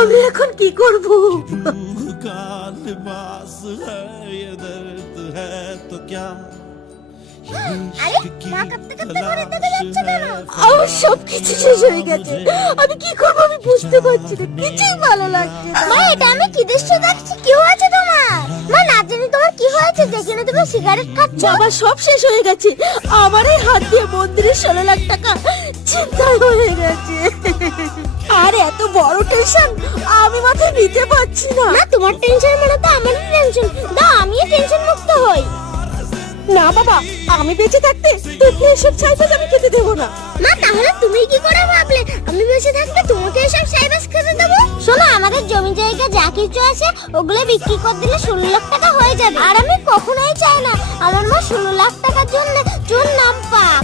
আমি এখন কি করব? আরে মা কাঁদতে কাঁদতে ঘরে থেকে যাচ্ছে কেন? আমার সবকিছু শেষ হয়ে গেছে। আমি কি করব আমি বুঝতে পারছি না, কিছুই ভালো লাগছে না। মা এটা আমি কি দৃশ্য দেখছি? কি হয়েছে তোমার? মা না জানি তোমার কি হয়েছে, দেখি না তুমি সিগারেট খাচ্ছ। বাবা সব শেষ হয়ে গেছে। আমার এই হাত দিয়ে মন্দিরের 16 লাখ টাকা চিন্তায় হয়ে গেছে। আর এত বড় টেনশন আমি মাথায় নিতে পারছি না। না তোমার টেনশন মানে তো আমারই টেনশন। দাও আমিও টেনশন মুক্ত হই। না বাবা, আমি বেঁচে থাকতে তোকে এসব চাইবাস আমি খেতে দেবো না। মা তাহলে তুমি কি করে ভাবলে আমি বেঁচে থাকতে তোমাকে এসব সাইবাস খেতে দেবো? শোনো আমাদের জমি জায়গা যা কিছু আছে ওগুলো বিক্রি করে দিলে 16 লাখ টাকা হয়ে যাবে। আর আমি কখনোই চাই না আমার মা 16 লাখ টাকার জন্য চোর নাম পাক।